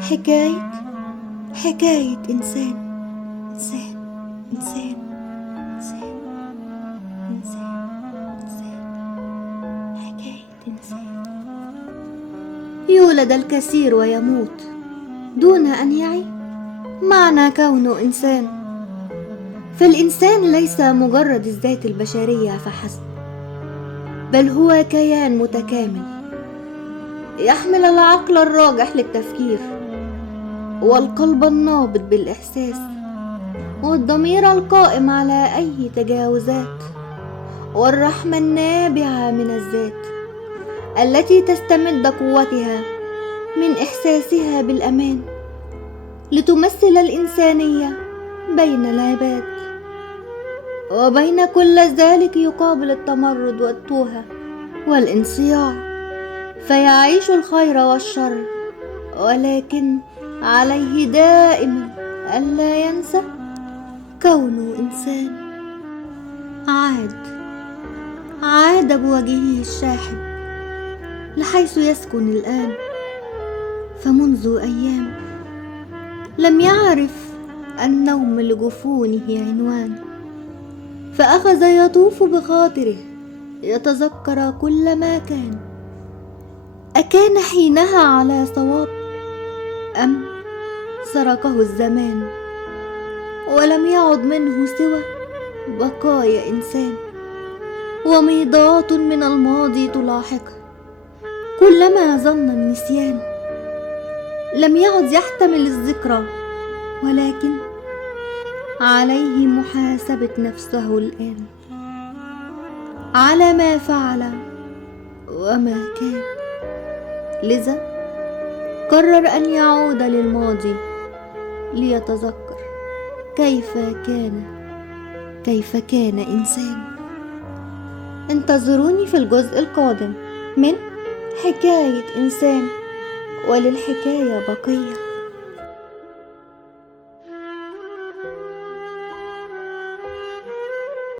حكاية حكاية إنسان إنسان إنسان إنسان إنسان إنسان حكاية إنسان. يولد الكثير ويموت دون أن يعي معنى كونه إنسان. فالإنسان ليس مجرد الذات البشرية فحسب، بل هو كيان متكامل يحمل العقل الراجح للتفكير، والقلب النابض بالإحساس، والضمير القائم على أي تجاوزات، والرحمة النابعة من الذات التي تستمد قوتها من إحساسها بالأمان لتمثل الإنسانية بين العباد. وبين كل ذلك يقابل التمرد والتوهة والانصياع، فيعيش الخير والشر، ولكن عليه دائما ألا ينسى كونه إنسان. عاد بوجهه الشاحب لحيث يسكن الآن، فمنذ أيام لم يعرف النوم لجفونه عنوان، فأخذ يطوف بخاطره يتذكر كل ما كان. أكان حينها على صواب أم سرقه الزمان، ولم يعد منه سوى بقايا إنسان وميضات من الماضي تلاحقه كلما ظن النسيان. لم يعد يحتمل الذكرى، ولكن عليه محاسبة نفسه الآن على ما فعل وما كان. لذا قرر أن يعود للماضي ليتذكر كيف كان إنسان. انتظروني في الجزء القادم من حكاية إنسان، وللحكاية بقية.